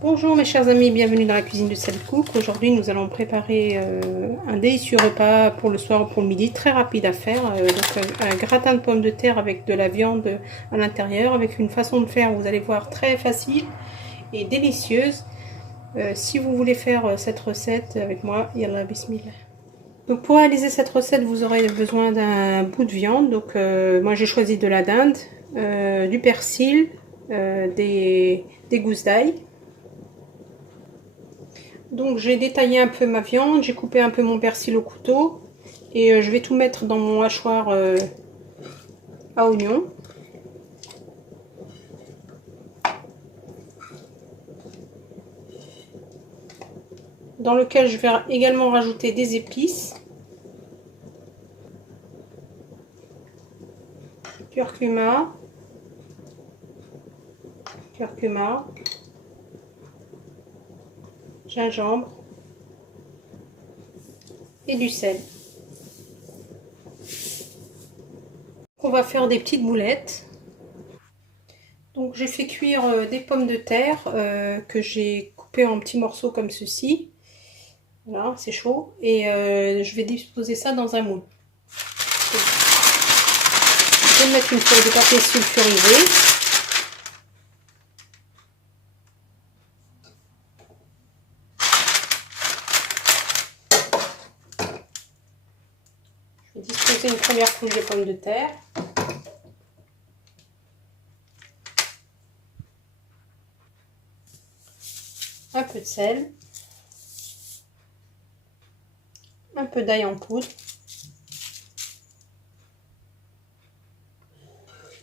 Bonjour mes chers amis, bienvenue dans la cuisine de Sally Cook. Aujourd'hui nous allons préparer un délicieux repas pour le soir ou pour le midi, très rapide à faire. Un gratin de pommes de terre avec de la viande à l'intérieur, avec une façon de faire, vous allez voir, très facile et délicieuse. Si vous voulez faire cette recette avec moi, yallah bismillah. Donc pour réaliser cette recette, vous aurez besoin d'un bout de viande. Donc moi j'ai choisi de la dinde, du persil, des gousses d'ail. Donc j'ai détaillé un peu ma viande, j'ai coupé un peu mon persil au couteau et je vais tout mettre dans mon hachoir à oignon. Dans lequel je vais également rajouter des épices. Curcuma, gingembre et du sel. On va faire des petites boulettes. Donc j'ai fait cuire des pommes de terre que j'ai coupées en petits morceaux comme ceci. Voilà, c'est chaud. Et je vais disposer ça dans un moule. Je vais mettre une feuille de papier sulfurisé. Je vais disposer une première couche de pommes de terre. Un peu de sel. Un peu d'ail en poudre.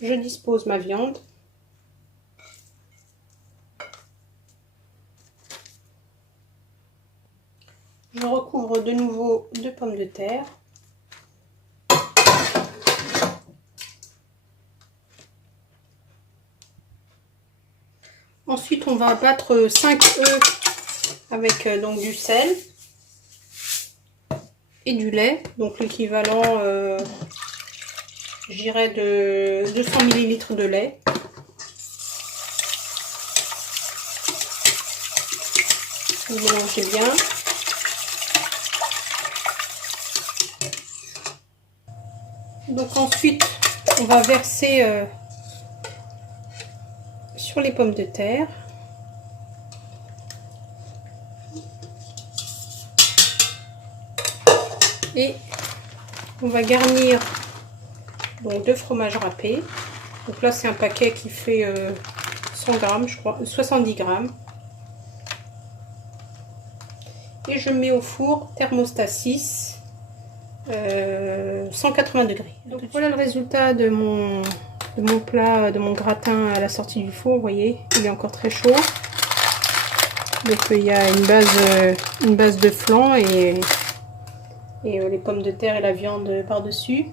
Je dispose ma viande. Je recouvre de nouveau de pommes de terre. Ensuite, on va battre 5 œufs avec donc du sel et du lait, donc l'équivalent, je dirais, de 200 ml de lait. Vous mélangez bien. Donc ensuite, on va verser sur les pommes de terre. Et on va garnir donc de fromage râpé. Donc là c'est un paquet qui fait 100 grammes, je crois, 70 grammes. Et je mets au four thermostat 6, 180 degrés. Donc voilà le résultat de mon plat, de mon gratin à la sortie du four. Vous voyez, il est encore très chaud. Donc il y a une base de flan et les pommes de terre et la viande par-dessus.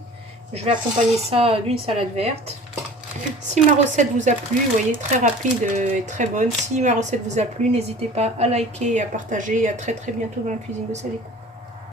Je vais accompagner ça d'une salade verte. Si ma recette vous a plu, vous voyez, très rapide et très bonne. Si ma recette vous a plu, n'hésitez pas à liker et à partager. À très bientôt dans la cuisine de Sally Cook.